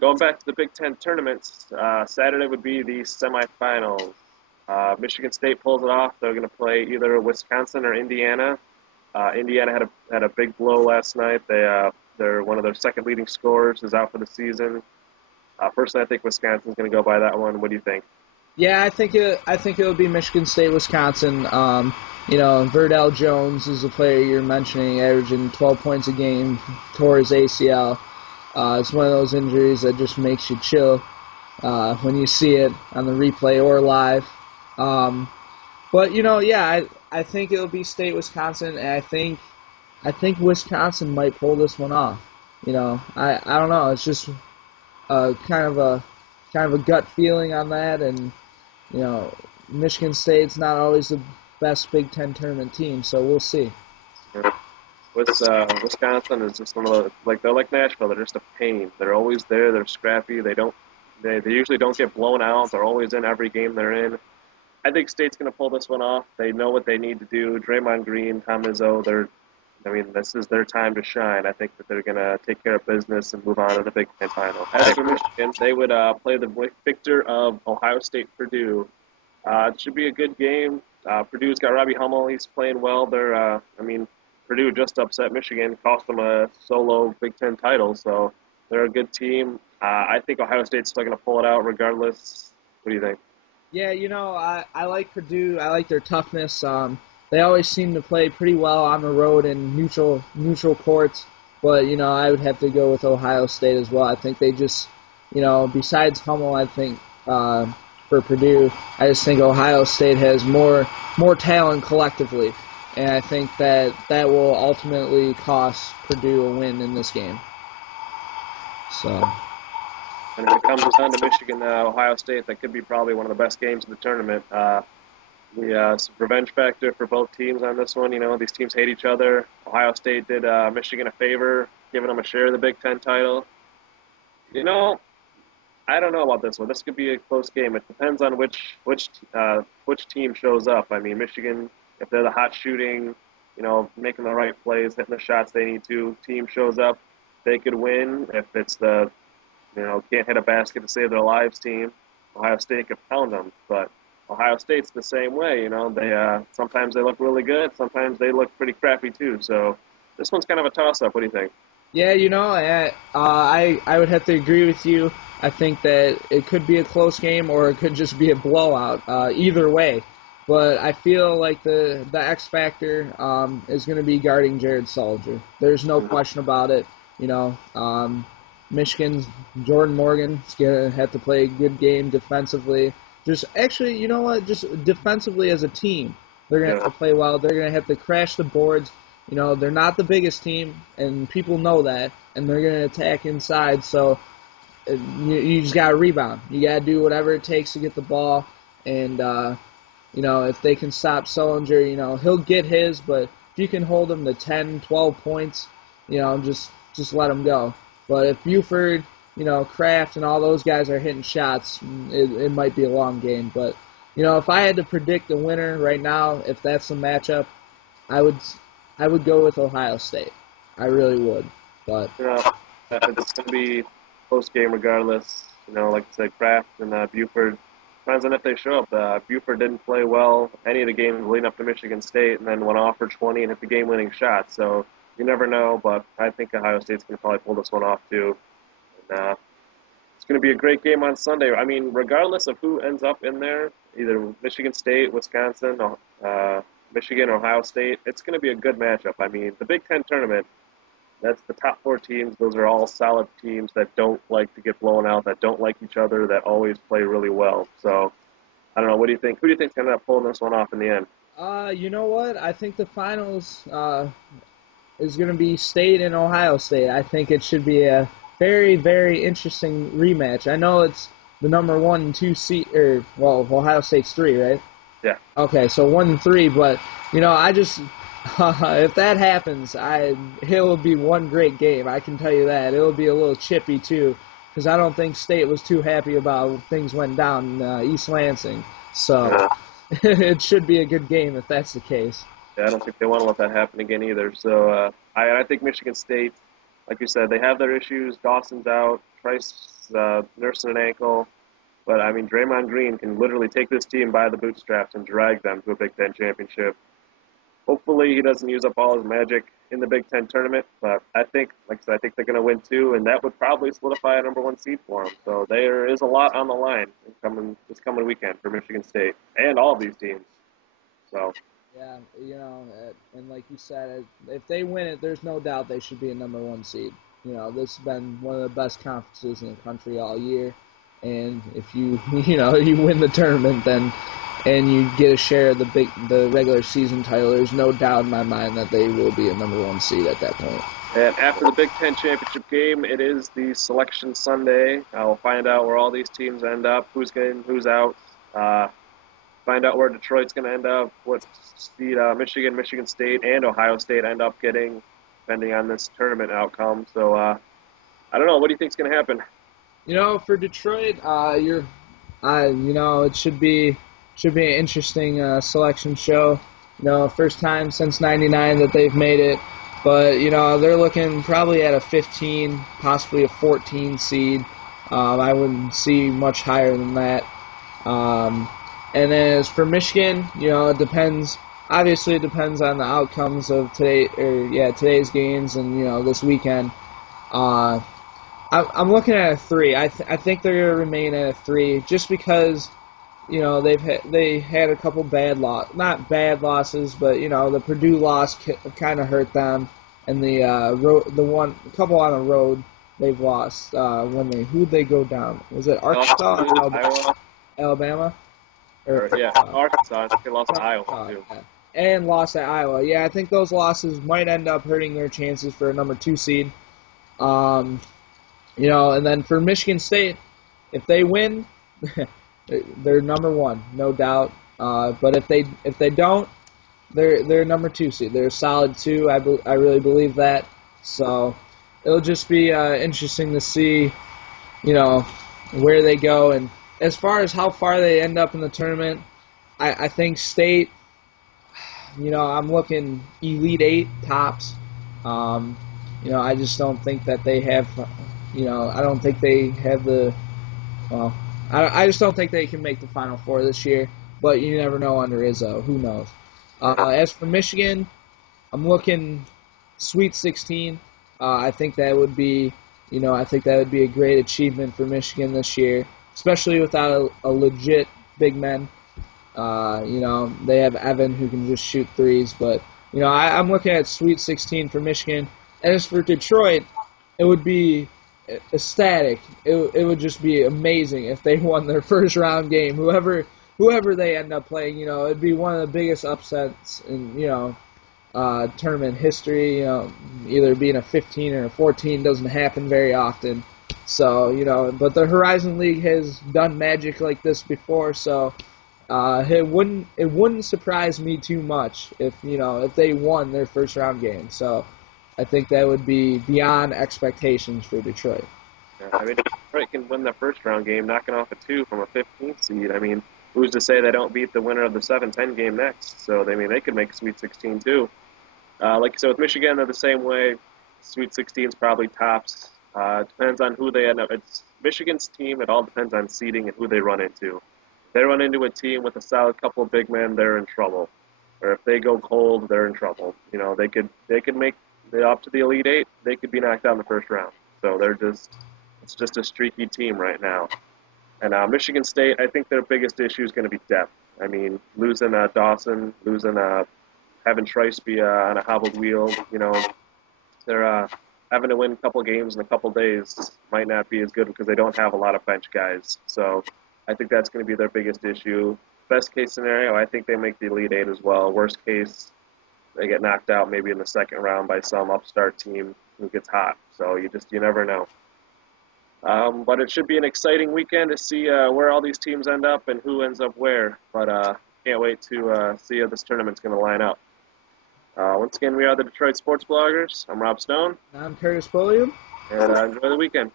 Going back to the Big Ten tournaments, Saturday would be the semifinals. Michigan State pulls it off. They're going to play either Wisconsin or Indiana. Indiana had a big blow last night. They're one of their second leading scorers is out for the season. Personally, I think Wisconsin's going to go by that one. What do you think? Yeah, I think it would be Michigan State, Wisconsin. Verdell Jones is the player you're mentioning, averaging 12 points a game, tore his ACL. It's one of those injuries that just makes you chill when you see it on the replay or live. I think it'll be State, Wisconsin, and I think Wisconsin might pull this one off. I don't know. It's just kind of a gut feeling on that, and Michigan State's not always the best Big Ten tournament team, so we'll see. Wisconsin is just one of the they're like Nashville. They're just a pain. They're always there. They're scrappy. They usually don't get blown out. They're always in every game they're in. I think State's going to pull this one off. They know what they need to do. Draymond Green, Tom Izzo, this is their time to shine. I think that they're going to take care of business and move on to the Big Ten final. As for Michigan, they would play the victor of Ohio State Purdue. It should be a good game. Purdue's got Robbie Hummel. He's playing well. Purdue just upset Michigan, cost them a solo Big Ten title, so they're a good team. I think Ohio State's still going to pull it out regardless. What do you think? Yeah, I like Purdue. I like their toughness. They always seem to play pretty well on the road in neutral courts, but I would have to go with Ohio State as well. I think they just, besides Hummel, I think for Purdue, I just think Ohio State has more talent collectively, and I think that will ultimately cost Purdue a win in this game. So. And if it comes down to Michigan, Ohio State, that could be probably one of the best games of the tournament. It's a revenge factor for both teams on this one. These teams hate each other. Ohio State did Michigan a favor, giving them a share of the Big Ten title. I don't know about this one. This could be a close game. It depends on which team shows up. Michigan, if they're the hot shooting, making the right plays, hitting the shots they need to, team shows up, they could win. If it's the can't hit a basket to save their lives team, Ohio State could pound them. But Ohio State's the same way. They sometimes they look really good, sometimes they look pretty crappy too. So this one's kind of a toss-up. What do you think? Yeah, I would have to agree with you. I think that it could be a close game or it could just be a blowout. Either way, but I feel like the X factor is going to be guarding Jared Sullinger. There's no question about it. Michigan's Jordan Morgan's going to have to play a good game defensively. Just defensively as a team, they're going to have to play well. They're going to have to crash the boards. They're not the biggest team, and people know that, and they're going to attack inside. So you just got to rebound. You got to do whatever it takes to get the ball. And, if they can stop Sullinger, he'll get his, but if you can hold him to 10, 12 points, just let him go. But if Buford, Kraft and all those guys are hitting shots, it might be a long game. But, if I had to predict a winner right now, if that's the matchup, I would go with Ohio State. I really would. But it's going to be a close game regardless. Like I said, Kraft and Buford. Depends on if they show up. Buford didn't play well any of the games leading up to Michigan State and then went off for 20 and hit the game-winning shot. So you never know, but I think Ohio State's going to probably pull this one off too. And, it's going to be a great game on Sunday. Regardless of who ends up in there, either Michigan State, Wisconsin, Michigan, Ohio State, it's going to be a good matchup. The Big Ten tournament, that's the top four teams. Those are all solid teams that don't like to get blown out, that don't like each other, that always play really well. So, I don't know. What do you think? Who do you think's going to end up pulling this one off in the end? You know what? I think the finals is going to be State and Ohio State. I think it should be a very, very interesting rematch. I know it's the number 1 and 2 seed, Ohio State's 3, right? Yeah. Okay, so 1 and 3, but if that happens, it'll be one great game. I can tell you that. It'll be a little chippy too, because I don't think State was too happy about when things went down in East Lansing. So it should be a good game if that's the case. Yeah, I don't think they want to let that happen again either. So I think Michigan State like you said, they have their issues. Dawson's out. Trice nursing an ankle. But, I mean, Draymond Green can literally take this team by the bootstraps and drag them to a Big Ten championship. Hopefully he doesn't use up all his magic in the Big Ten tournament, but I think, like I said, I think they're going to win too, and that would probably solidify a number one seed for them. So there is a lot on the line this coming weekend for Michigan State and all of these teams. So. Yeah, and like you said, if they win it, there's no doubt they should be a number one seed. This has been one of the best conferences in the country all year, and if you you win the tournament, then and you get a share of the regular season title, there's no doubt in my mind that they will be a number one seed at that point. And after the Big Ten championship game, it is the Selection Sunday. I'll find out where all these teams end up, who's in, who's out. Find out where Detroit's going to end up, what seed Michigan, Michigan State, and Ohio State end up getting, depending on this tournament outcome. So, I don't know. What do you think's going to happen? For Detroit, it should be an interesting selection show. First time since '99 that they've made it, but they're looking probably at a 15, possibly a 14 seed. I wouldn't see much higher than that. And then as for Michigan, it depends. Obviously, it depends on the outcomes of today's games and this weekend. I'm looking at a 3. I think they're going to remain at a 3 just because they had a couple not bad losses, but the Purdue loss kind of hurt them, and the couple on the road they've lost who'd they go down? Was it Arkansas or Alabama? Arkansas. They lost to Iowa, too. And lost at Iowa. Yeah, I think those losses might end up hurting their chances for a number 2 seed. And then for Michigan State, if they win, they're number 1, no doubt. But if they don't, they're number 2 seed. They're a solid 2. I really believe that. So it'll just be interesting to see, where they go. And as far as how far they end up in the tournament, I think State, I'm looking Elite 8 tops. I just don't think that they have, I don't think they have I just don't think they can make the Final Four this year, but you never know under Izzo. Who knows? As for Michigan, I'm looking Sweet 16. I think that would be, a great achievement for Michigan this year, especially without a legit big man. They have Evan who can just shoot threes, but I'm looking at Sweet 16 for Michigan. And as for Detroit, it would be ecstatic. It would just be amazing if they won their first round game. Whoever they end up playing, it'd be one of the biggest upsets in tournament history. Either being a 15 or a 14 doesn't happen very often. So but the Horizon League has done magic like this before. So it wouldn't surprise me too much if they won their first round game. So I think that would be beyond expectations for Detroit. Yeah, I mean, Detroit can win the first round game, knocking off a 2 from a 15th seed. I mean, who's to say they don't beat the winner of the 7-10 game next? So they could make Sweet 16 too. Like you said, with Michigan, they're the same way. Sweet 16 is probably tops. It depends on who they end up. It's Michigan's team. It all depends on seeding and who they run into. If they run into a team with a solid couple of big men, they're in trouble. Or if they go cold, they're in trouble. They could make it up to the Elite 8. They could be knocked out in the first round. So it's just a streaky team right now. And Michigan State, I think their biggest issue is going to be depth. I mean, losing Dawson, losing having Trice be on a hobbled wheel. They're having to win a couple games in a couple days might not be as good because they don't have a lot of bench guys. So I think that's going to be their biggest issue. Best case scenario, I think they make the Elite 8 as well. Worst case, they get knocked out maybe in the second round by some upstart team who gets hot. So you never know. But it should be an exciting weekend to see where all these teams end up and who ends up where. But can't wait to see how this tournament's going to line up. Once again, we are the Detroit Sports Bloggers. I'm Rob Stone. I'm Curtis Pulliam. And enjoy the weekend.